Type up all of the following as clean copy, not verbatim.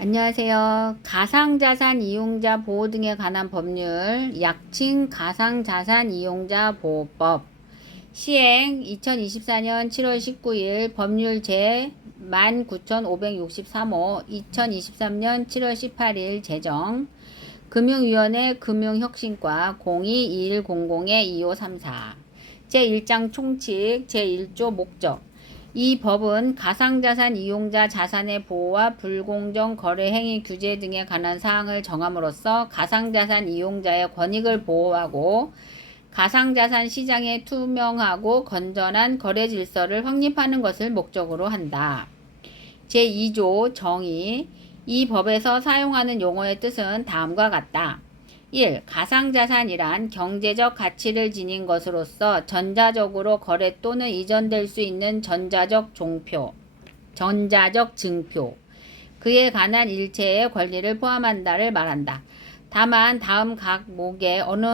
안녕하세요. 가상자산 이용자 보호 등에 관한 법률, 약칭 가상자산 이용자 보호법. 시행 2024년 7월 19일 법률 제 19,563호 2023년 7월 18일 제정. 금융위원회 금융혁신과 022100-2534 제1장 총칙 제1조 목적. 이 법은 가상자산 이용자 자산의 보호와 불공정 거래 행위 규제 등에 관한 사항을 정함으로써 가상자산 이용자의 권익을 보호하고 가상자산 시장의 투명하고 건전한 거래 질서를 확립하는 것을 목적으로 한다. 제2조 정의. 이 법에서 사용하는 용어의 뜻은 다음과 같다. 1. 가상자산이란 경제적 가치를 지닌 것으로서 전자적으로 거래 또는 이전될 수 있는 전자적 증표, 그에 관한 일체의 권리를 포함한다를 말한다. 다만 다음 각 목의 어느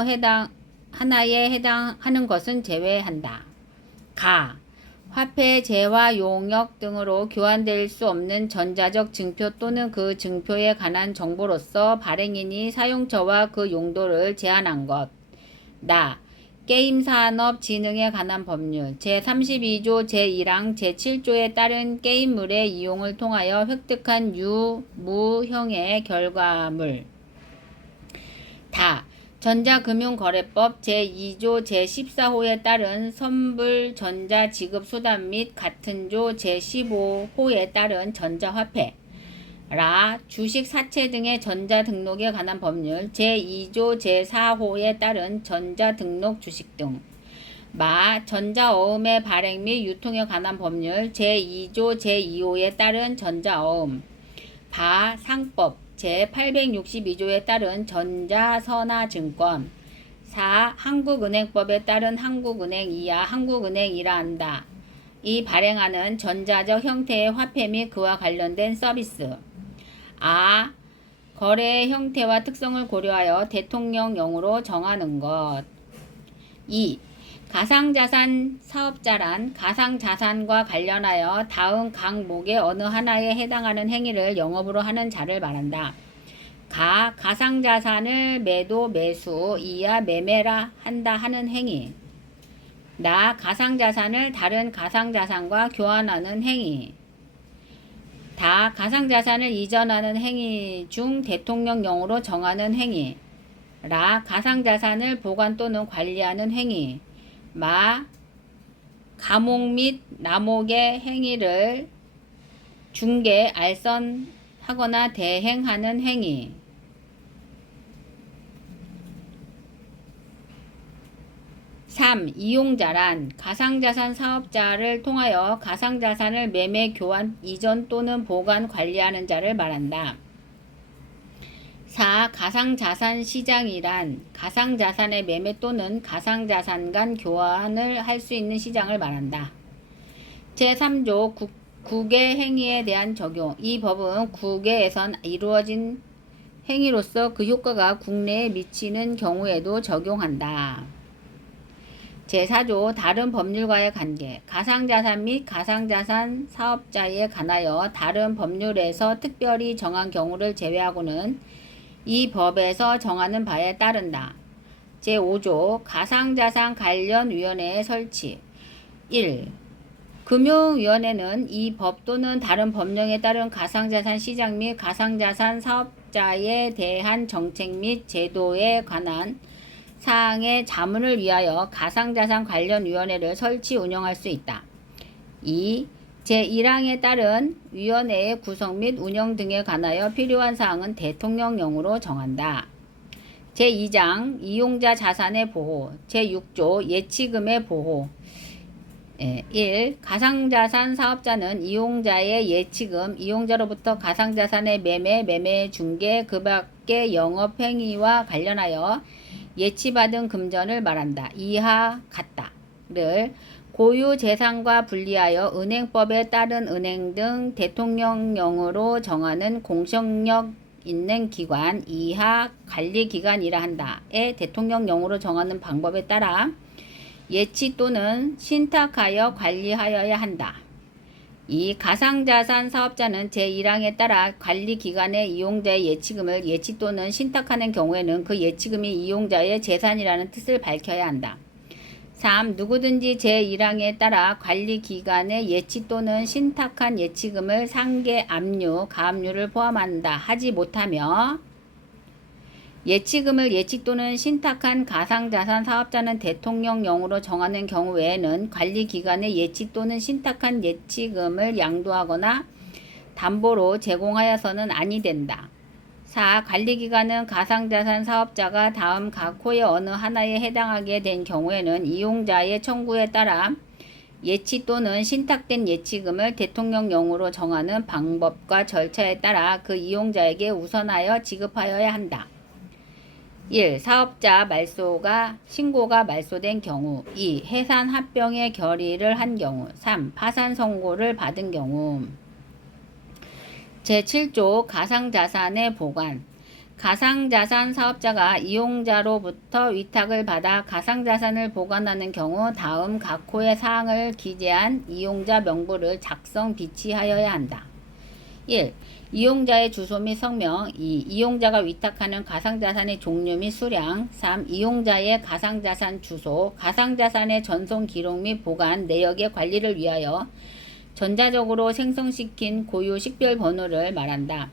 하나에 해당하는 것은 제외한다. 화폐, 재화, 용역 등으로 교환될 수 없는 전자적 증표 또는 그 증표에 관한 정보로서 발행인이 사용처와 그 용도를 제한한 것. 게임산업 진흥에 관한 법률 제32조 제1항 제7조에 따른 게임물의 이용을 통하여 획득한 유무형의 결과물. 전자금융거래법 제2조 제14호에 따른 선불 전자지급수단 및 같은 조 제15호에 따른 전자화폐. 주식 사채 등의 전자등록에 관한 법률 제2조 제4호에 따른 전자등록 주식 등. 전자어음의 발행 및 유통에 관한 법률 제2조 제2호에 따른 전자어음. 상법 제862조에 따른 전자선화증권. 한국은행법에 따른 한국은행 이하 한국은행이라 한다. 이 발행하는 전자적 형태의 화폐 및 그와 관련된 서비스. 거래의 형태와 특성을 고려하여 대통령령으로 정하는 것. 2. 가상자산 사업자란 가상자산과 관련하여 다음 각 목의 어느 하나에 해당하는 행위를 영업으로 하는 자를 말한다. 가상자산을 매도, 매수, 이하 매매라 한다 하는 행위. 가상자산을 다른 가상자산과 교환하는 행위. 가상자산을 이전하는 행위 중 대통령령으로 정하는 행위. 가상자산을 보관 또는 관리하는 행위. 감옥 및 남옥의 행위를 중개, 알선하거나 대행하는 행위. 3. 이용자란 가상자산 사업자를 통하여 가상자산을 매매, 교환, 이전 또는 보관, 관리하는 자를 말한다. 가상자산 시장이란 가상자산의 매매 또는 가상자산 간 교환을 할 수 있는 시장을 말한다. 제3조 국외 행위에 대한 적용. 이 법은 국외에선 이루어진 행위로서 그 효과가 국내에 미치는 경우에도 적용한다. 제4조 다른 법률과의 관계. 가상자산 및 가상자산 사업자에 관하여 다른 법률에서 특별히 정한 경우를 제외하고는 이 법에서 정하는 바에 따른다. 제5조 가상자산 관련위원회의 설치. 1. 금융위원회는 이 법 또는 다른 법령에 따른 가상자산 시장 및 가상자산 사업자에 대한 정책 및 제도에 관한 사항의 자문을 위하여 가상자산 관련위원회를 설치 운영할 수 있다. 2. 제1항에 따른 위원회의 구성 및 운영 등에 관하여 필요한 사항은 대통령령으로 정한다. 제2장 이용자 자산의 보호. 제6조 예치금의 보호. 1. 가상자산 사업자는 이용자의 예치금, 이용자로부터 가상자산의 매매 중개, 그 밖의 영업행위와 관련하여 예치받은 금전을 말한다. 이하 같다를 고유재산과 분리하여 은행법에 따른 은행 등 대통령령으로 정하는 공신력 있는 기관 이하 관리기관이라 한다에 대통령령으로 정하는 방법에 따라 예치 또는 신탁하여 관리하여야 한다. 이 가상자산 사업자는 제1항에 따라 관리기관의 이용자의 예치금을 예치 또는 신탁하는 경우에는 그 예치금이 이용자의 재산이라는 뜻을 밝혀야 한다. 3. 누구든지 제1항에 따라 관리기관의 예치 또는 신탁한 예치금을 상계, 압류, 가압류를 포함한다 하지 못하며 예치금을 예치 또는 신탁한 가상자산 사업자는 대통령령으로 정하는 경우 외에는 관리기관의 예치 또는 신탁한 예치금을 양도하거나 담보로 제공하여서는 아니 된다. 4. 관리기관은 가상자산 사업자가 다음 각 호의 어느 하나에 해당하게 된 경우에는 이용자의 청구에 따라 예치 또는 신탁된 예치금을 대통령령으로 정하는 방법과 절차에 따라 그 이용자에게 우선하여 지급하여야 한다. 1. 사업자 신고가 말소된 경우. 2. 해산 합병의 결의를 한 경우. 3. 파산 선고를 받은 경우. 제7조 가상자산의 보관. 가상자산 사업자가 이용자로부터 위탁을 받아 가상자산을 보관하는 경우 다음 각 호의 사항을 기재한 이용자 명부를 작성 비치하여야 한다. 1. 이용자의 주소 및 성명. 2. 이용자가 위탁하는 가상자산의 종류 및 수량. 3. 이용자의 가상자산 주소, 가상자산의 전송 기록 및 보관 내역의 관리를 위하여 전자적으로 생성시킨 고유 식별 번호를 말한다.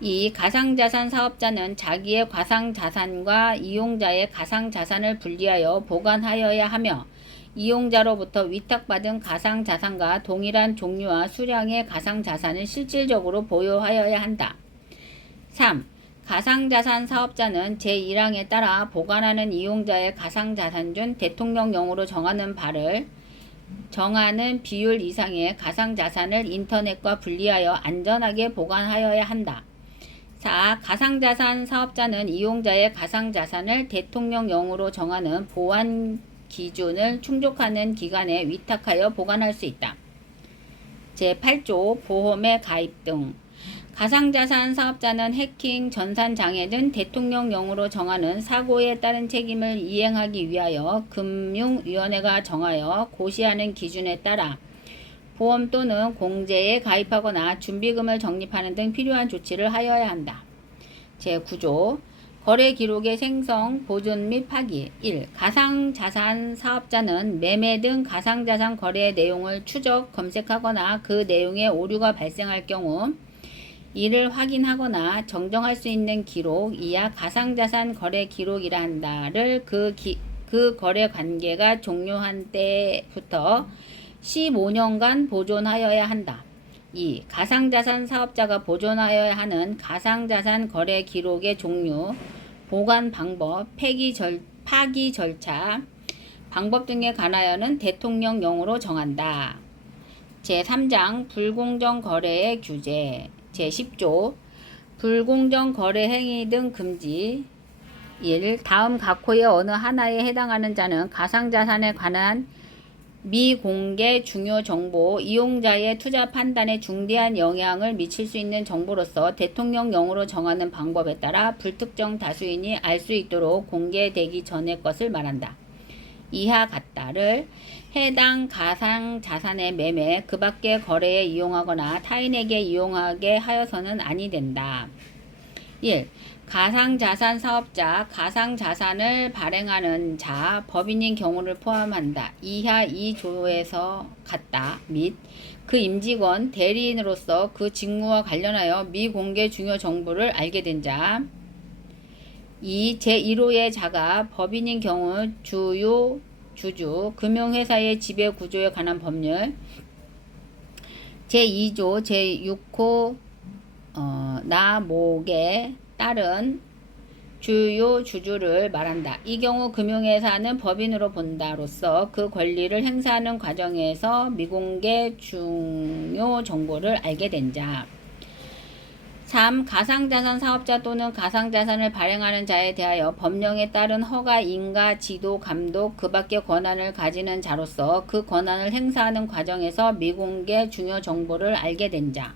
2. 가상자산 사업자는 자기의 가상자산과 이용자의 가상자산을 분리하여 보관하여야 하며 이용자로부터 위탁받은 가상자산과 동일한 종류와 수량의 가상자산을 실질적으로 보유하여야 한다. 3. 가상자산 사업자는 제1항에 따라 보관하는 이용자의 가상자산 중 대통령령으로 정하는 비율 이상의 가상자산을 인터넷과 분리하여 안전하게 보관하여야 한다. 4. 가상자산 사업자는 이용자의 가상자산을 대통령령으로 정하는 보안 기준을 충족하는 기관에 위탁하여 보관할 수 있다. 제8조 보험의 가입 등. 가상자산 사업자는 해킹, 전산장애 등 대통령령으로 정하는 사고에 따른 책임을 이행하기 위하여 금융위원회가 정하여 고시하는 기준에 따라 보험 또는 공제에 가입하거나 준비금을 적립하는 등 필요한 조치를 하여야 한다. 제9조 거래 기록의 생성, 보존 및 파기. 1. 가상자산 사업자는 매매 등 가상자산 거래의 내용을 추적, 검색하거나 그 내용에 오류가 발생할 경우 이를 확인하거나 정정할 수 있는 기록, 이하 가상자산 거래 기록이라 한다를 그 거래 관계가 종료한 때부터 15년간 보존하여야 한다. 2. 가상자산 사업자가 보존하여야 하는 가상자산 거래 기록의 종류, 보관 방법, 파기 절차, 방법 등에 관하여는 대통령령으로 정한다. 제3장 불공정 거래의 규제. 제10조 불공정 거래 행위 등 금지. 1. 다음 각 호의 어느 하나에 해당하는 자는 가상자산에 관한 미공개 중요 정보, 이용자의 투자 판단에 중대한 영향을 미칠 수 있는 정보로서 대통령령으로 정하는 방법에 따라 불특정 다수인이 알 수 있도록 공개되기 전의 것을 말한다. 이하 같다를 해당 가상자산의 매매, 그 밖의 거래에 이용하거나 타인에게 이용하게 하여서는 아니 된다. 1. 가상자산 사업자, 가상자산을 발행하는 자, 법인인 경우를 포함한다. 이하 2조에서 같다 및 그 임직원, 대리인으로서 그 직무와 관련하여 미공개 중요 정보를 알게 된 자. 2. 제1호의 자가 법인인 경우 주주, 금융회사의 지배구조에 관한 법률. 제2조 제6호 나목에 따른 주요 주주를 말한다. 이 경우 금융회사는 법인으로 본다로서 그 권리를 행사하는 과정에서 미공개 중요 정보를 알게 된 자. 3. 가상자산 사업자 또는 가상자산을 발행하는 자에 대하여 법령에 따른 허가, 인가, 지도, 감독, 그 밖의 권한을 가지는 자로서 그 권한을 행사하는 과정에서 미공개 중요 정보를 알게 된 자.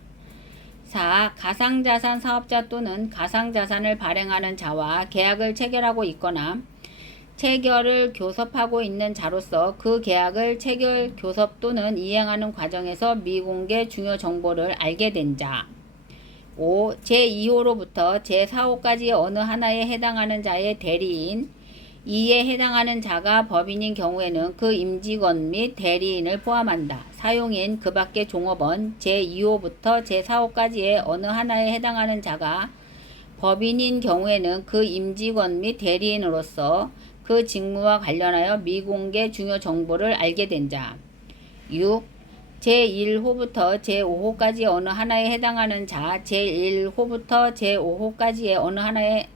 4. 가상자산 사업자 또는 가상자산을 발행하는 자와 계약을 체결하고 있거나 체결을 교섭하고 있는 자로서 그 계약을 체결, 교섭 또는 이행하는 과정에서 미공개 중요 정보를 알게 된 자. 5. 제2호로부터 제4호까지 어느 하나에 해당하는 자의 대리인, 이에 해당하는 자가 법인인 경우에는 그 임직원 및 대리인을 포함한다. 사용인 그 밖의 종업원 제2호부터 제4호까지의 어느 하나에 해당하는 자가 법인인 경우에는 그 임직원 및 대리인으로서 그 직무와 관련하여 미공개 중요 정보를 알게 된 자. 6. 제1호부터 제5호까지 어느 하나에 해당하는 자, 제1호부터 제5호까지의 어느 하나의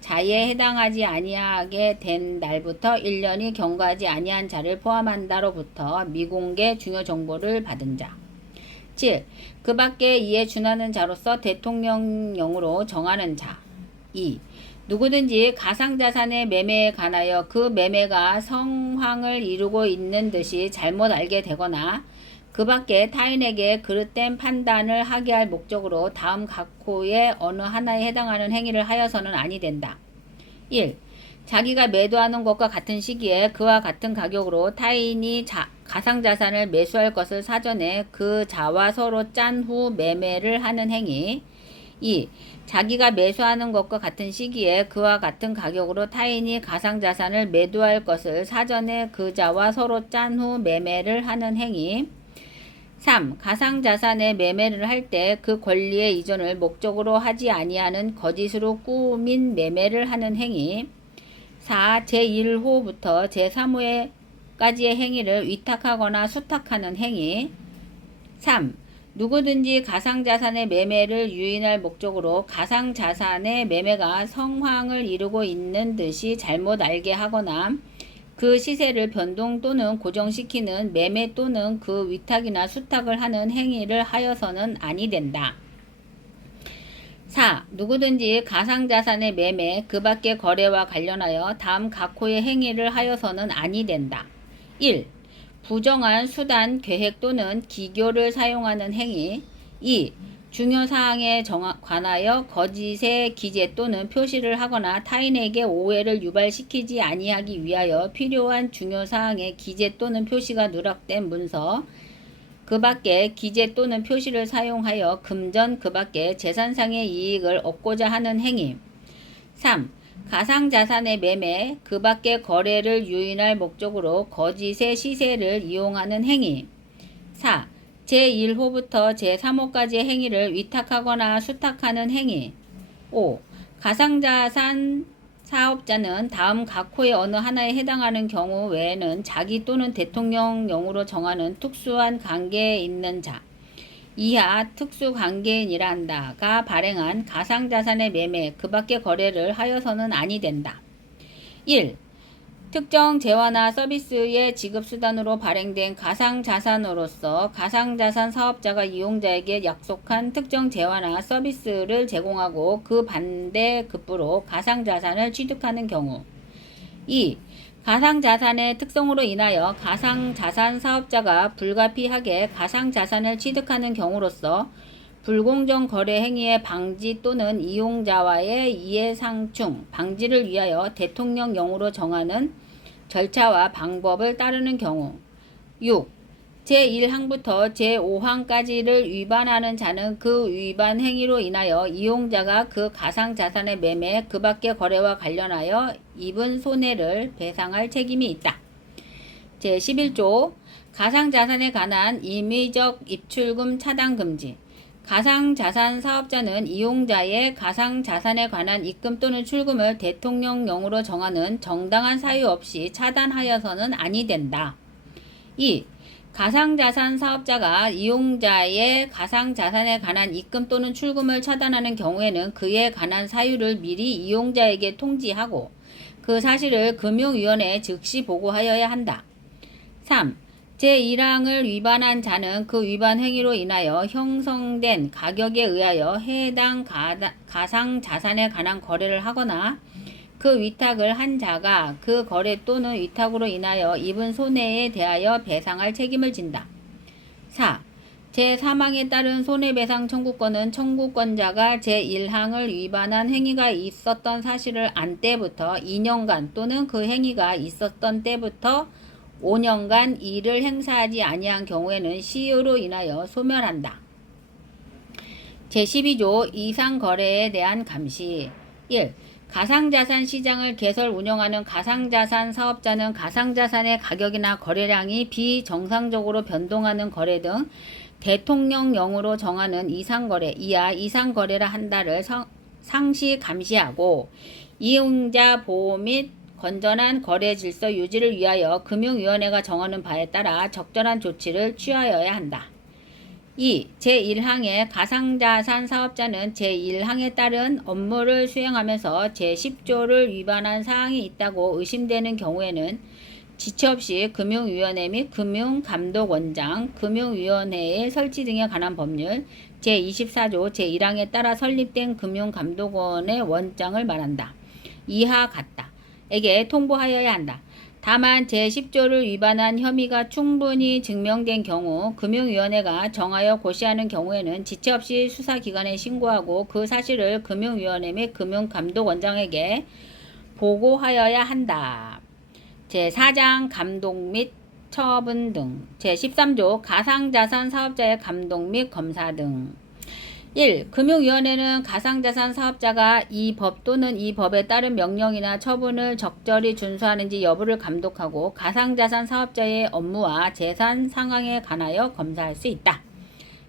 자에 해당하지 아니하게 된 날부터 1년이 경과하지 아니한 자를 포함한다로부터 미공개 중요 정보를 받은 자. 7. 그 밖에 이에 준하는 자로서 대통령령으로 정하는 자. 2. 누구든지 가상자산의 매매에 관하여 그 매매가 성황을 이루고 있는 듯이 잘못 알게 되거나 그 밖에 타인에게 그릇된 판단을 하게 할 목적으로 다음 각호의 어느 하나에 해당하는 행위를 하여서는 아니 된다. 1. 자기가 매도하는 것과 같은 시기에 그와 같은 가격으로 타인이 가상자산을 매수할 것을 사전에 그 자와 서로 짠 후 매매를 하는 행위. 2. 자기가 매수하는 것과 같은 시기에 그와 같은 가격으로 타인이 가상자산을 매도할 것을 사전에 그 자와 서로 짠 후 매매를 하는 행위. 3. 가상자산의 매매를 할 때 그 권리의 이전을 목적으로 하지 아니하는 거짓으로 꾸민 매매를 하는 행위. 4. 제1호부터 제3호까지의 행위를 위탁하거나 수탁하는 행위. 3. 누구든지 가상자산의 매매를 유인할 목적으로 가상자산의 매매가 성황을 이루고 있는 듯이 잘못 알게 하거나 그 시세를 변동 또는 고정시키는 매매 또는 그 위탁이나 수탁을 하는 행위를 하여서는 아니 된다. 4. 누구든지 가상자산의 매매, 그 밖의 거래와 관련하여 다음 각호의 행위를 하여서는 아니 된다. 1. 부정한 수단, 계획 또는 기교를 사용하는 행위. 2. 중요사항에 관하여 거짓의 기재 또는 표시를 하거나 타인에게 오해를 유발시키지 아니하기 위하여 필요한 중요사항의 기재 또는 표시가 누락된 문서, 그 밖에 기재 또는 표시를 사용하여 금전 그 밖에 재산상의 이익을 얻고자 하는 행위. 3. 가상자산의 매매, 그 밖의 거래를 유인할 목적으로 거짓의 시세를 이용하는 행위. 4. 제1호부터 제3호까지의 행위를 위탁하거나 수탁하는 행위. 5. 가상자산 사업자는 다음 각호의 어느 하나에 해당하는 경우 외에는 자기 또는 대통령령으로 정하는 특수한 관계에 있는 자, 이하 특수관계인이라 한다가 발행한 가상자산의 매매, 그 밖의 거래를 하여서는 아니 된다. 1. 특정 재화나 서비스의 지급수단으로 발행된 가상자산으로서 가상자산 사업자가 이용자에게 약속한 특정 재화나 서비스를 제공하고 그 반대급부로 가상자산을 취득하는 경우. 2. 가상자산의 특성으로 인하여 가상자산 사업자가 불가피하게 가상자산을 취득하는 경우로서 불공정 거래 행위의 방지 또는 이용자와의 이해상충, 방지를 위하여 대통령령으로 정하는 절차와 방법을 따르는 경우. 6. 제1항부터 제5항까지를 위반하는 자는 그 위반 행위로 인하여 이용자가 그 가상자산의 매매, 그 밖의 거래와 관련하여 입은 손해를 배상할 책임이 있다. 제11조 가상자산에 관한 임의적 입출금 차단 금지. 가상자산 사업자는 이용자의 가상자산에 관한 입금 또는 출금을 대통령령으로 정하는 정당한 사유 없이 차단하여서는 아니 된다. 2. 가상자산 사업자가 이용자의 가상자산에 관한 입금 또는 출금을 차단하는 경우에는 그에 관한 사유를 미리 이용자에게 통지하고 그 사실을 금융위원회에 즉시 보고하여야 한다. 3. 제1항을 위반한 자는 그 위반 행위로 인하여 형성된 가격에 의하여 해당 가상자산에 관한 거래를 하거나 그 위탁을 한 자가 그 거래 또는 위탁으로 인하여 입은 손해에 대하여 배상할 책임을 진다. 4. 제3항에 따른 손해배상 청구권은 청구권자가 제1항을 위반한 행위가 있었던 사실을 안 때부터 2년간 또는 그 행위가 있었던 때부터 5년간 이를 행사하지 아니한 경우에는 시효로 인하여 소멸한다. 제12조 이상거래에 대한 감시 1. 가상자산 시장을 개설 운영하는 가상자산 사업자는 가상자산의 가격이나 거래량이 비정상적으로 변동하는 거래 등 대통령령으로 정하는 이상거래 이하 이상거래라 한다를 상시 감시하고 이용자 보호 및 건전한 거래 질서 유지를 위하여 금융위원회가 정하는 바에 따라 적절한 조치를 취하여야 한다. 2. 제1항의 가상자산 사업자는 제1항에 따른 업무를 수행하면서 제10조를 위반한 사항이 있다고 의심되는 경우에는 지체 없이 금융위원회 및 금융감독원장, 금융위원회의 설치 등에 관한 법률 제24조 제1항에 따라 설립된 금융감독원의 원장을 말한다. 이하 같다. 에게 통보하여야 한다. 다만 제10조를 위반한 혐의가 충분히 증명된 경우 금융위원회가 정하여 고시하는 경우에는 지체 없이 수사기관에 신고하고 그 사실을 금융위원회 및 금융감독원장에게 보고하여야 한다. 제4장 감독 및 처분 등 제13조 가상자산 사업자의 감독 및 검사 등 1. 금융위원회는 가상자산 사업자가 이 법 또는 이 법에 따른 명령이나 처분을 적절히 준수하는지 여부를 감독하고 가상자산 사업자의 업무와 재산 상황에 관하여 검사할 수 있다.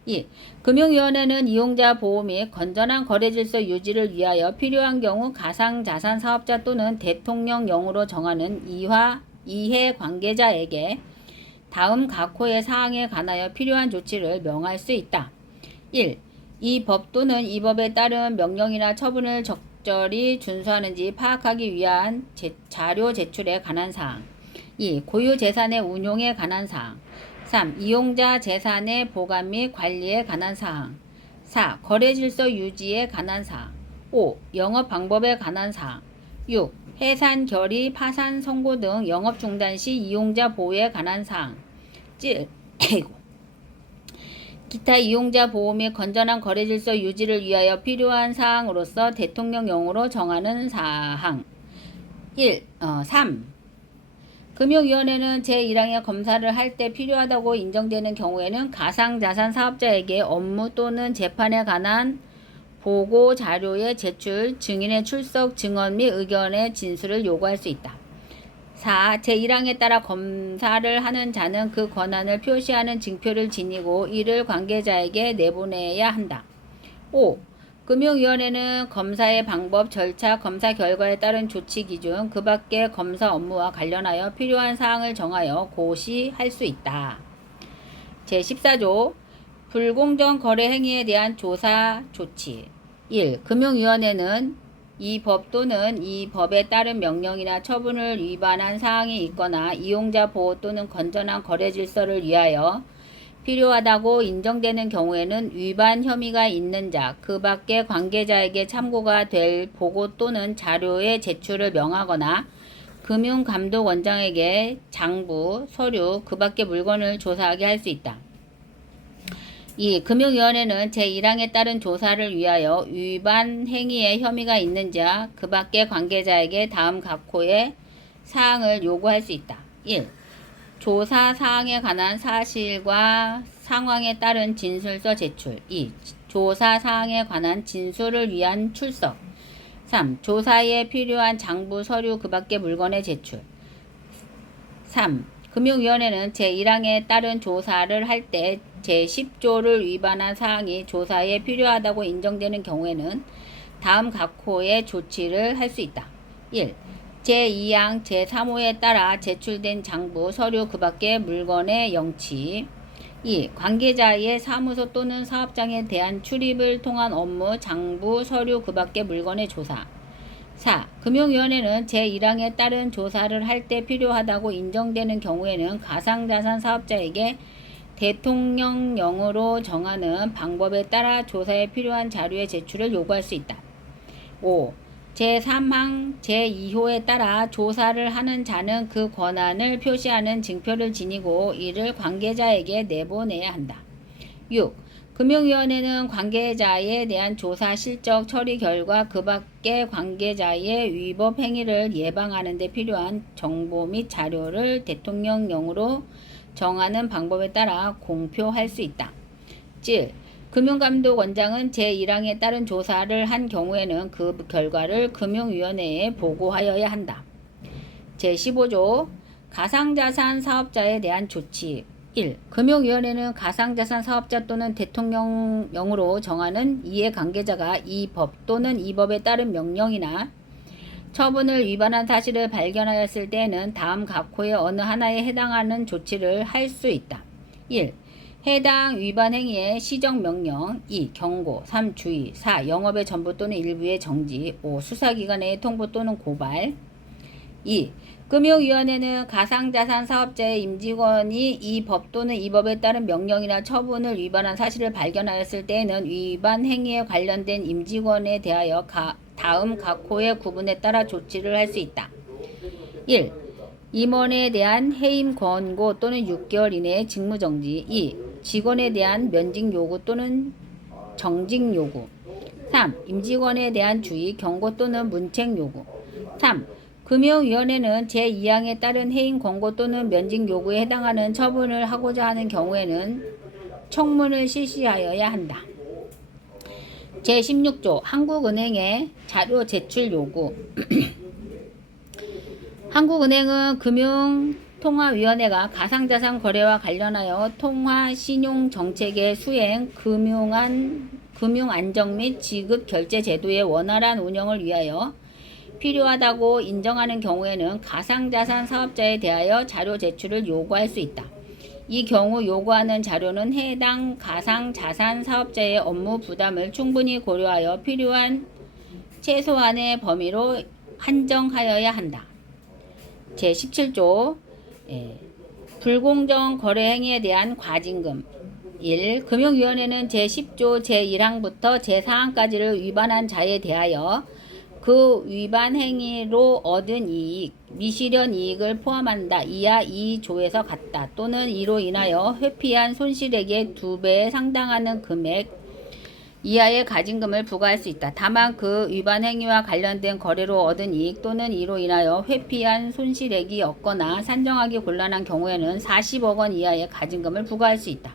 2. 금융위원회는 이용자 보호 및 건전한 거래질서 유지를 위하여 필요한 경우 가상자산 사업자 또는 대통령령으로 정하는 이해 관계자에게 다음 각 호의 사항에 관하여 필요한 조치를 명할 수 있다. 1. 이 법 또는 이 법에 따른 명령이나 처분을 적절히 준수하는지 파악하기 위한 자료 제출에 관한 사항. 2. 고유 재산의 운용에 관한 사항. 3. 이용자 재산의 보관 및 관리에 관한 사항. 4. 거래 질서 유지에 관한 사항. 5. 영업 방법에 관한 사항. 6. 해산, 결의, 파산, 선고 등 영업 중단 시 이용자 보호에 관한 사항. 7. 기타 이용자 보호 및 건전한 거래 질서 유지를 위하여 필요한 사항으로서 대통령령으로 정하는 사항. 3. 금융위원회는 제1항의 검사를 할 때 필요하다고 인정되는 경우에는 가상자산 사업자에게 업무 또는 재판에 관한 보고 자료의 제출, 증인의 출석, 증언 및 의견의 진술을 요구할 수 있다. 4. 제1항에 따라 검사를 하는 자는 그 권한을 표시하는 증표를 지니고 이를 관계자에게 내보내야 한다. 5. 금융위원회는 검사의 방법, 절차, 검사 결과에 따른 조치 기준, 그 밖의 검사 업무와 관련하여 필요한 사항을 정하여 고시할 수 있다. 제14조 불공정 거래 행위에 대한 조사 조치 1. 금융위원회는 이 법 또는 이 법에 따른 명령이나 처분을 위반한 사항이 있거나 이용자 보호 또는 건전한 거래 질서를 위하여 필요하다고 인정되는 경우에는 위반 혐의가 있는 자, 그 밖의 관계자에게 참고가 될 보고 또는 자료의 제출을 명하거나 금융감독원장에게 장부, 서류, 그 밖의 물건을 조사하게 할 수 있다. 2. 금융위원회는 제1항에 따른 조사를 위하여 위반 행위의 혐의가 있는 자, 그 밖의 관계자에게 다음 각 호의 사항을 요구할 수 있다. 1. 조사 사항에 관한 사실과 상황에 따른 진술서 제출. 2. 조사 사항에 관한 진술을 위한 출석. 3. 조사에 필요한 장부, 서류, 그 밖의 물건의 제출. 3. 금융위원회는 제1항에 따른 조사를 할 때 제10조를 위반한 사항이 조사에 필요하다고 인정되는 경우에는 다음 각 호의 조치를 할 수 있다. 1. 제2항 제3호에 따라 제출된 장부, 서류, 그 밖의 물건의 영치. 2. 관계자의 사무소 또는 사업장에 대한 출입을 통한 업무, 장부, 서류, 그 밖의 물건의 조사. 4. 금융위원회는 제1항에 따른 조사를 할 때 필요하다고 인정되는 경우에는 가상자산 사업자에게 대통령령으로 정하는 방법에 따라 조사에 필요한 자료의 제출을 요구할 수 있다. 5. 제3항 제2호에 따라 조사를 하는 자는 그 권한을 표시하는 증표를 지니고 이를 관계자에게 내보내야 한다. 6. 금융위원회는 관계자에 대한 조사 실적 처리 결과 그 밖의 관계자의 위법 행위를 예방하는 데 필요한 정보 및 자료를 대통령령으로 정하는 방법에 따라 공표할 수 있다. 7. 금융감독원장은 제1항에 따른 조사를 한 경우에는 그 결과를 금융위원회에 보고하여야 한다. 제15조 가상자산 사업자에 대한 조치 1. 금융위원회는 가상자산 사업자 또는 대통령령으로 정하는 이해관계자가 이 법 또는 이 법에 따른 명령이나 처분을 위반한 사실을 발견하였을 때에는 다음 각호의 어느 하나에 해당하는 조치를 할 수 있다. 1. 해당 위반 행위의 시정명령 2. 경고 3. 주의 4. 영업의 전부 또는 일부의 정지 5. 수사기관의 통보 또는 고발 2. 금융위원회는 가상자산 사업자의 임직원이 이 법 또는 이 법에 따른 명령이나 처분을 위반한 사실을 발견하였을 때에는 위반 행위에 관련된 임직원에 대하여 다음 각호의 구분에 따라 조치를 할 수 있다. 1. 임원에 대한 해임 권고 또는 6개월 이내의 직무정지 2. 직원에 대한 면직 요구 또는 정직 요구 3. 임직원에 대한 주의, 경고 또는 문책 요구 3. 금융위원회는 제2항에 따른 해임 권고 또는 면직 요구에 해당하는 처분을 하고자 하는 경우에는 청문을 실시하여야 한다. 제16조 한국은행의 자료 제출 요구 한국은행은 금융통화위원회가 가상자산 거래와 관련하여 통화신용정책의 수행, 금융안정 및 지급결제 제도의 원활한 운영을 위하여 필요하다고 인정하는 경우에는 가상자산 사업자에 대하여 자료 제출을 요구할 수 있다. 이 경우 요구하는 자료는 해당 가상자산 사업자의 업무 부담을 충분히 고려하여 필요한 최소한의 범위로 한정하여야 한다. 제17조 불공정 거래 행위에 대한 과징금 1. 금융위원회는 제10조 제1항부터 제4항까지를 위반한 자에 대하여 그 위반 행위로 얻은 이익, 미실현 이익을 포함한다. 이하 2조에서 같다. 또는 이로 인하여 회피한 손실액의 2배에 상당하는 금액 이하의 가징금을 부과할 수 있다. 다만 그 위반 행위와 관련된 거래로 얻은 이익 또는 이로 인하여 회피한 손실액이 없거나 산정하기 곤란한 경우에는 40억 원 이하의 가징금을 부과할 수 있다.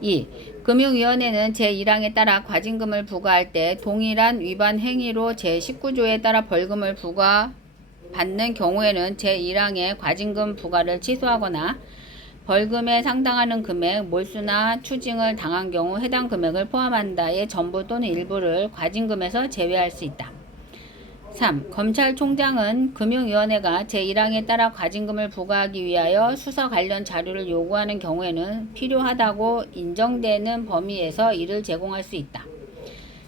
2. 금융위원회는 제1항에 따라 과징금을 부과할 때 동일한 위반 행위로 제19조에 따라 벌금을 부과받는 경우에는 제1항의 과징금 부과를 취소하거나 벌금에 상당하는 금액, 몰수나 추징을 당한 경우 해당 금액을 포함한다의 전부 또는 일부를 과징금에서 제외할 수 있다. 3. 검찰총장은 금융위원회가 제1항에 따라 과징금을 부과하기 위하여 수사 관련 자료를 요구하는 경우에는 필요하다고 인정되는 범위에서 이를 제공할 수 있다.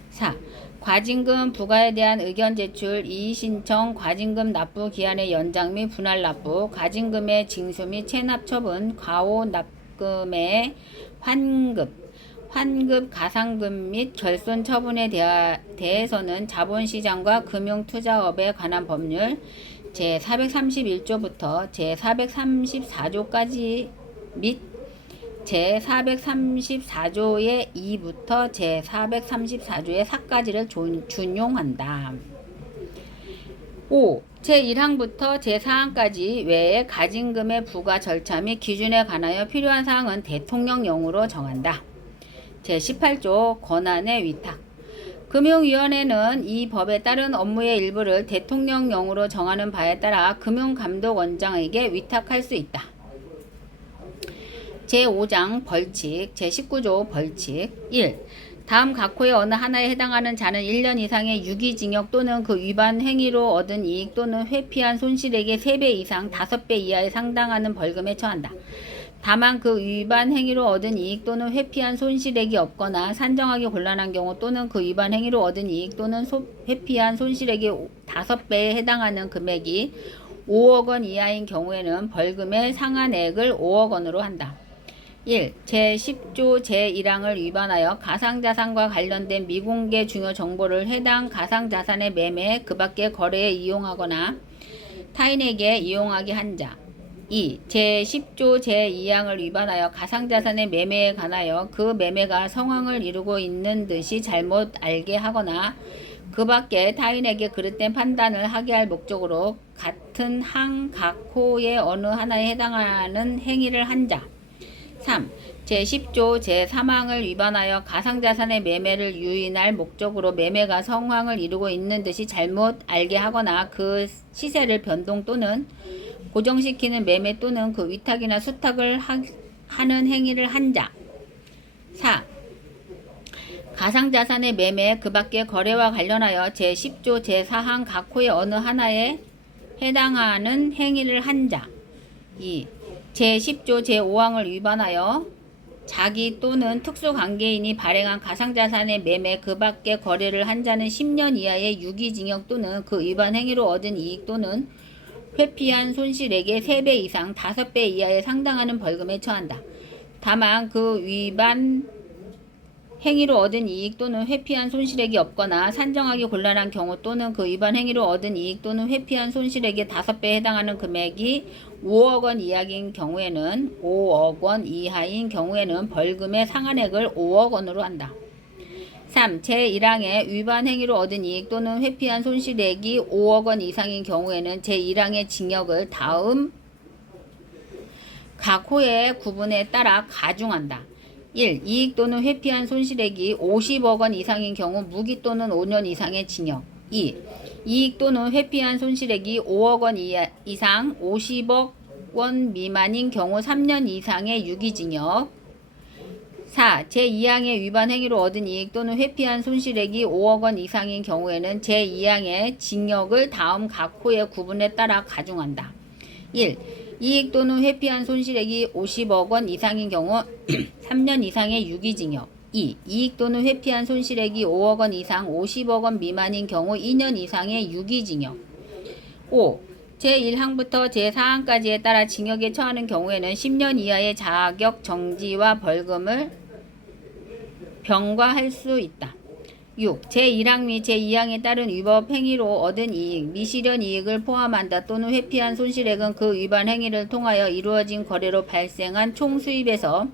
4. 과징금 부과에 대한 의견 제출, 이의신청, 과징금 납부 기한의 연장 및 분할 납부, 과징금의 징수 및 체납 처분, 과오 납금의 환급 가상금 및 결손 처분에 대해서는 자본시장과 금융투자업에 관한 법률 제431조부터 제434조까지 및 제434조의 2부터 제434조의 4까지를 준용한다. 5. 제1항부터 제4항까지 외에 가징금의 부과 절차 및 기준에 관하여 필요한 사항은 대통령령으로 정한다. 제18조 권한의 위탁 금융위원회는 이 법에 따른 업무의 일부를 대통령령으로 정하는 바에 따라 금융감독원장에게 위탁할 수 있다. 제5장 벌칙 제19조 벌칙 1. 다음 각호의 어느 하나에 해당하는 자는 1년 이상의 유기징역 또는 그 위반 행위로 얻은 이익 또는 회피한 손실액의 3배 이상 5배 이하에 상당하는 벌금에 처한다. 다만 그 위반 행위로 얻은 이익 또는 회피한 손실액이 없거나 산정하기 곤란한 경우 또는 그 위반 행위로 얻은 이익 또는 회피한 손실액이 5배에 해당하는 금액이 5억 원 이하인 경우에는 벌금의 상한액을 5억 원으로 한다. 1. 제10조 제1항을 위반하여 가상자산과 관련된 미공개 중요 정보를 해당 가상자산의 매매, 그 밖의 거래에 이용하거나 타인에게 이용하게 한 자. 2. 제10조 제2항을 위반하여 가상자산의 매매에 관하여 그 매매가 성황을 이루고 있는 듯이 잘못 알게 하거나 그 밖에 타인에게 그릇된 판단을 하게 할 목적으로 같은 항 각 호의 어느 하나에 해당하는 행위를 한 자. 3. 제10조 제3항을 위반하여 가상자산의 매매를 유인할 목적으로 매매가 성황을 이루고 있는 듯이 잘못 알게 하거나 그 시세를 변동 또는 고정시키는 매매 또는 그 위탁이나 수탁을 하는 행위를 한 자. 4. 가상자산의 매매 그 밖의 거래와 관련하여 제10조 제4항 각 호의 어느 하나에 해당하는 행위를 한 자. 2. 제10조 제5항을 위반하여 자기 또는 특수관계인이 발행한 가상자산의 매매 그 밖의 거래를 한 자는 10년 이하의 유기징역 또는 그 위반 행위로 얻은 이익 또는 회피한 손실액의 3배 이상 5배 이하에 상당하는 벌금에 처한다. 다만 그 위반 행위로 얻은 이익 또는 회피한 손실액이 없거나 산정하기 곤란한 경우 또는 그 위반 행위로 얻은 이익 또는 회피한 손실액의 5배에 해당하는 금액이 5억 원 이하인 경우에는 5억 원 이하인 경우에는 벌금의 상한액을 5억 원으로 한다. 3. 제1항의 위반 행위로 얻은 이익 또는 회피한 손실액이 5억 원 이상인 경우에는 제1항의 징역을 다음 각 호의 구분에 따라 가중한다. 1. 이익 또는 회피한 손실액이 50억 원 이상인 경우 무기 또는 5년 이상의 징역. 2. 이익 또는 회피한 손실액이 5억 원 이상 50억 원 미만인 경우 3년 이상의 유기징역. 4. 제2항의 위반 행위로 얻은 이익 또는 회피한 손실액이 5억 원 이상인 경우에는 제2항의 징역을 다음 각 호의 구분에 따라 가중한다. 1. 이익 또는 회피한 손실액이 50억 원 이상인 경우 3년 이상의 유기징역. 2. 이익 또는 회피한 손실액이 5억 원 이상 50억 원 미만인 경우 2년 이상의 유기징역. 5. 제1항부터 제4항까지에 따라 징역에 처하는 경우에는 10년 이하의 자격 정지와 벌금을 병과할 수 있다. 6. 제1항 및 제2항에 따른 위법 행위로 얻은 이익, 미실현 이익을 포함한다 또는 회피한 손실액은 그 위반 행위를 통하여 이루어진 거래로 발생한 총 수입에서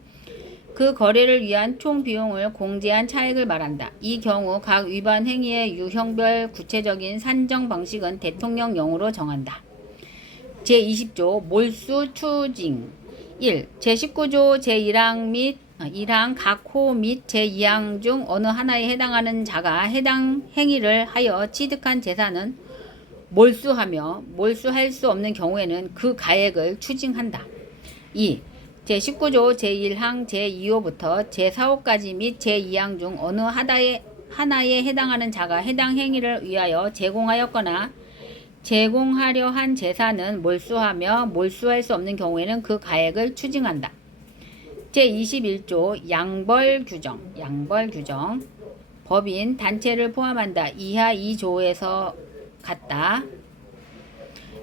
그 거래를 위한 총 비용을 공제한 차액을 말한다. 이 경우 각 위반 행위의 유형별 구체적인 산정 방식은 대통령령으로 정한다. 제20조 몰수 추징 1. 제19조 제1항 및 1항 각 호 및 제2항 중 어느 하나에 해당하는 자가 해당 행위를 하여 취득한 재산은 몰수하며 몰수할 수 없는 경우에는 그 가액을 추징한다. 2. 제19조 제1항 제2호부터 제4호까지 및 제2항 중 어느 하나에 해당하는 자가 해당 행위를 위하여 제공하였거나 제공하려 한 재산은 몰수하며 몰수할 수 없는 경우에는 그 가액을 추징한다. 제21조 양벌 규정 법인, 단체를 포함한다. 이하 2조에서 같다.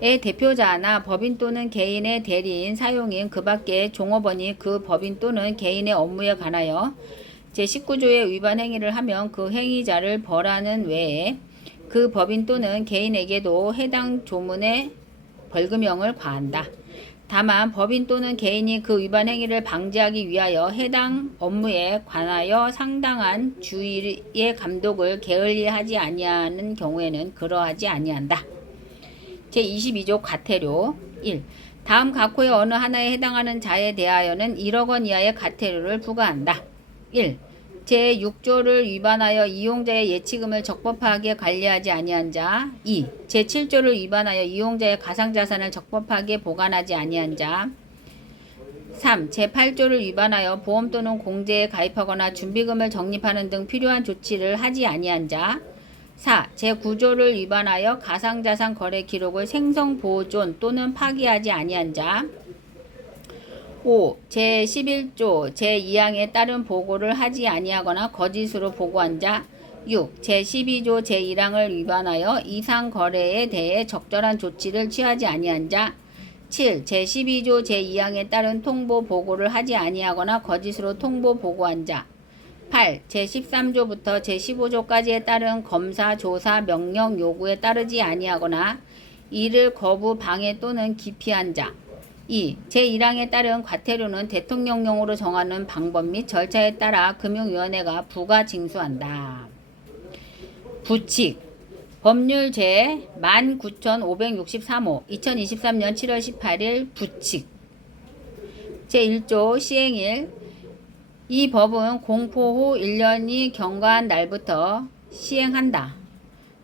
의 대표자나 법인 또는 개인의 대리인, 사용인, 그 밖의 종업원이 그 법인 또는 개인의 업무에 관하여 제19조의 위반 행위를 하면 그 행위자를 벌하는 외에 그 법인 또는 개인에게도 해당 조문의 벌금형을 과한다. 다만 법인 또는 개인이 그 위반 행위를 방지하기 위하여 해당 업무에 관하여 상당한 주의의 감독을 게을리하지 아니하는 경우에는 그러하지 아니한다. 제22조 과태료 1. 다음 각 호의 어느 하나에 해당하는 자에 대하여는 1억 원 이하의 과태료를 부과한다. 1. 제6조를 위반하여 이용자의 예치금을 적법하게 관리하지 아니한 자. 2. 제7조를 위반하여 이용자의 가상자산을 적법하게 보관하지 아니한 자. 3. 제8조를 위반하여 보험 또는 공제에 가입하거나 준비금을 적립하는 등 필요한 조치를 하지 아니한 자. 4. 제9조를 위반하여 가상자산 거래 기록을 생성, 보존 또는 파기하지 아니한 자. 5. 제11조 제2항에 따른 보고를 하지 아니하거나 거짓으로 보고한 자. 6. 제12조 제1항을 위반하여 이상 거래에 대해 적절한 조치를 취하지 아니한 자. 7. 제12조 제2항에 따른 통보 보고를 하지 아니하거나 거짓으로 통보 보고한 자. 8. 제13조부터 제15조까지에 따른 검사, 조사, 명령, 요구에 따르지 아니하거나 이를 거부, 방해 또는 기피한 자. 2. 제1항에 따른 과태료는 대통령령으로 정하는 방법 및 절차에 따라 금융위원회가 부과 징수한다. 부칙 법률 제 19,563호 2023년 7월 18일 부칙 제1조 시행일 이 법은 공포 후 1년이 경과한 날부터 시행한다.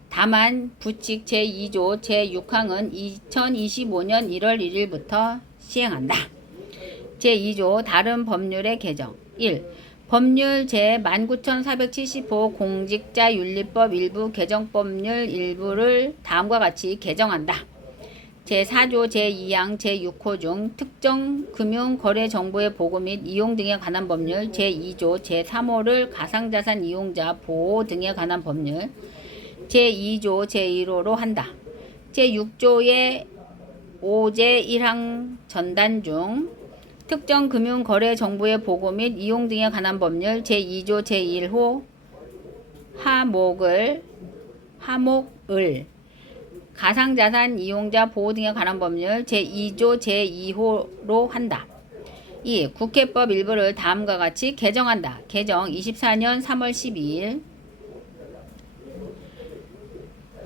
다만 부칙 제2조 제6항은 2025년 1월 1일부터 시행한다. 제2조 다른 법률의 개정 1. 법률 제19,470호 공직자윤리법 일부 개정법률 일부를 다음과 같이 개정한다. 제4조 제2항 제6호 중 특정 금융거래정보의 보고 및 이용 등에 관한 법률 제2조 제3호를 가상자산 이용자 보호 등에 관한 법률 제2조 제1호로 한다. 제6조의 5제 1항 전단 중 특정 금융거래 정보의 보고 및 이용 등에 관한 법률 제2조 제1호 하목을 가상자산 이용자 보호 등에 관한 법률 제2조 제2호로 한다. 2. 국회법 일부를 다음과 같이 개정한다. 개정 24년 3월 12일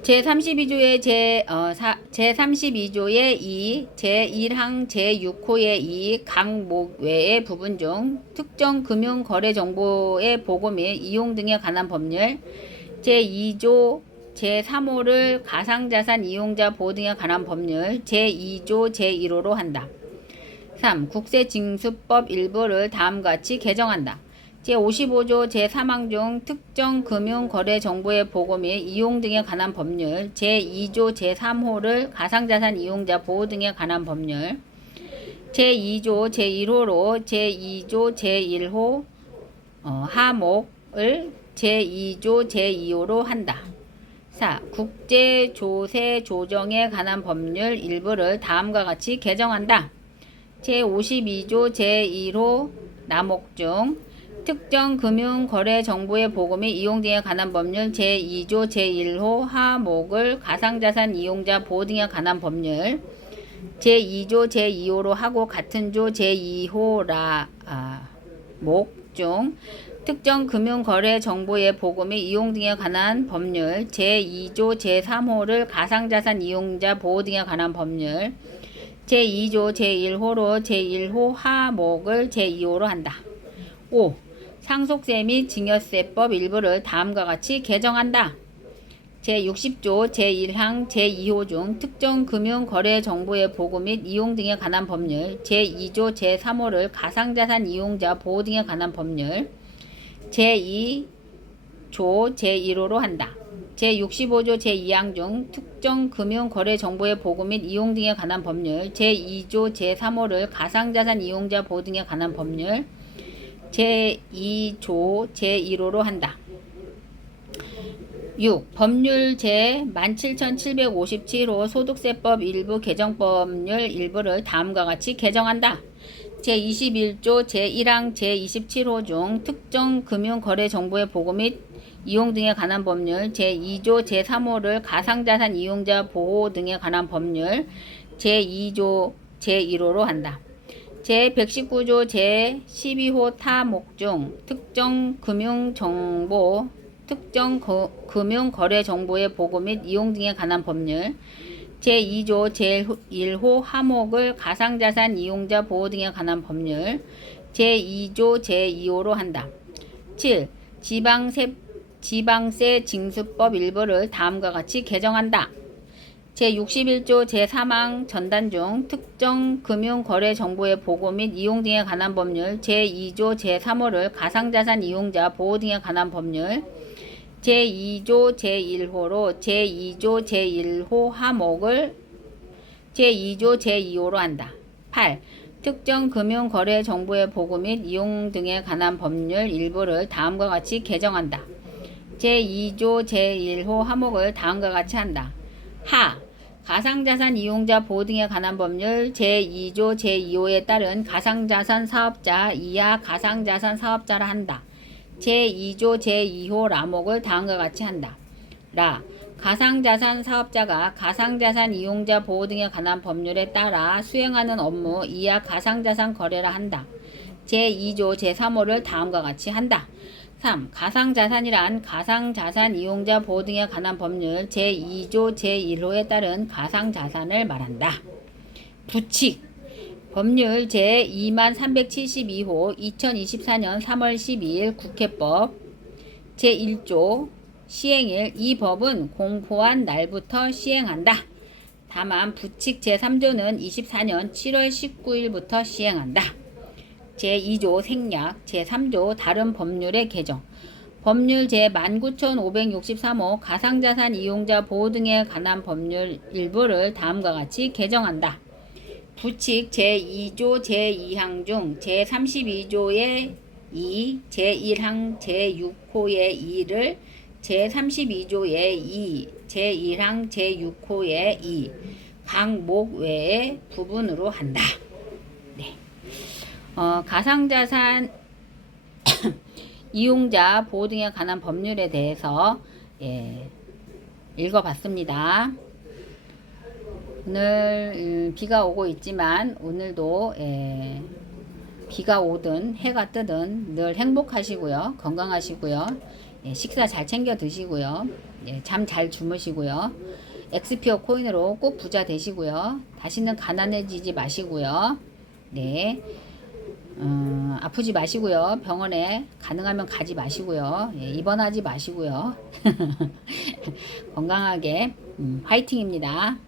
제32조의 제32조의 2, 제1항 제6호의 2 각목 외의 부분 중 특정 금융거래 정보의 보고 및 이용 등에 관한 법률 제2조 제3호를 가상자산 이용자 보호 등에 관한 법률 제2조 제1호로 한다. 3. 국세징수법 일부를 다음과 같이 개정한다. 제55조 제3항 중 특정 금융거래 정보의 보고 및 이용 등에 관한 법률 제2조 제3호를 가상자산 이용자 보호 등에 관한 법률 제2조 제1호로 제2조 제1호 하목을 제2조 제2호로 한다. 4. 국제조세 조정에 관한 법률 일부를 다음과 같이 개정한다. 제52조 제1호 남목 중 특정 금융거래 정보의 보고 및 이용 등에 관한 법률 제2조 제1호 하목을 가상자산 이용자 보호 등에 관한 법률 제2조 제2호로 하고 같은 조 제2호 목 중 특정 금융거래 정보의 보고 및 이용 등에 관한 법률 제2조 제3호를 가상자산 이용자 보호 등에 관한 법률 제2조 제1호로 제1호 하목을 제2호로 한다. 5. 상속세 및 증여세법 일부를 다음과 같이 개정한다. 제60조 제1항 제2호 중 특정 금융거래 정보의 보고 및 이용 등에 관한 법률 제2조 제3호를 가상자산 이용자 보호 등에 관한 법률 제2조 제1호로 한다. 제65조 제2항 중 특정 금융거래 정보의 보고 및 이용 등에 관한 법률 제2조 제3호를 가상자산 이용자 보호 등에 관한 법률 제2조 제1호로 한다. 6. 법률 제17,757호 소득세법 일부 개정법률 일부를 다음과 같이 개정한다. 제21조 제1항 제27호 중 특정 금융거래 정보의 보고 및 이용 등에 관한 법률 제2조 제3호를 가상자산 이용자 보호 등에 관한 법률 제2조 제1호로 한다. 제119조 제12호 타목 중 특정 금융정보 특정 금융거래 정보의 보고 및 이용 등에 관한 법률 제2조 제1호 하목을 가상자산 이용자 보호 등에 관한 법률 제2조 제2호로 한다. 7. 지방세 징수법 일부를 다음과 같이 개정한다. 제61조 제3항 전단 중 특정 금융거래 정보의 보고 및 이용 등에 관한 법률 제2조 제3호를 가상자산 이용자 보호 등에 관한 법률 제2조 제1호로 제2조 제1호 하목을 제2조 제2호로 한다. 8. 특정 금융거래 정보의 보고 및 이용 등에 관한 법률 일부를 다음과 같이 개정한다. 제2조 제1호 하목을 다음과 같이 한다. 하. 가상자산 이용자 보호 등에 관한 법률 제2조 제2호에 따른 가상자산 사업자 이하 가상자산 사업자라 한다. 제2조 제2호 라목을 다음과 같이 한다. 라. 가상자산 사업자가 가상자산 이용자 보호 등에 관한 법률에 따라 수행하는 업무 이하 가상자산 거래를 한다. 제2조 제3호를 다음과 같이 한다. 3. 가상자산이란 가상자산 이용자 보호 등에 관한 법률 제2조 제1호에 따른 가상자산을 말한다. 부칙 법률 제2372호 2024년 3월 12일 국회법 제1조 시행일 이 법은 공포한 날부터 시행한다. 다만 부칙 제3조는 24년 7월 19일부터 시행한다. 제2조 생략 제3조 다른 법률의 개정 법률 제19563호 가상자산 이용자 보호 등에 관한 법률 일부를 다음과 같이 개정한다. 부칙 제2조 제2항 중 제32조의 2, 제1항 제6호의 2를 제32조의 2, 제1항 제6호의 2, 각목 외의 부분으로 한다. 네. 가상자산 이용자 보호 등에 관한 법률에 대해서 읽어봤습니다. 오늘 비가 오고 있지만 오늘도 비가 오든 해가 뜨든 늘 행복하시고요. 건강하시고요. 식사 잘 챙겨 드시고요. 잠 잘 주무시고요. 엑스피어 코인으로 꼭 부자 되시고요. 다시는 가난해지지 마시고요. 네. 아프지 마시고요. 병원에 가능하면 가지 마시고요. 입원하지 마시고요. 건강하게 화이팅입니다.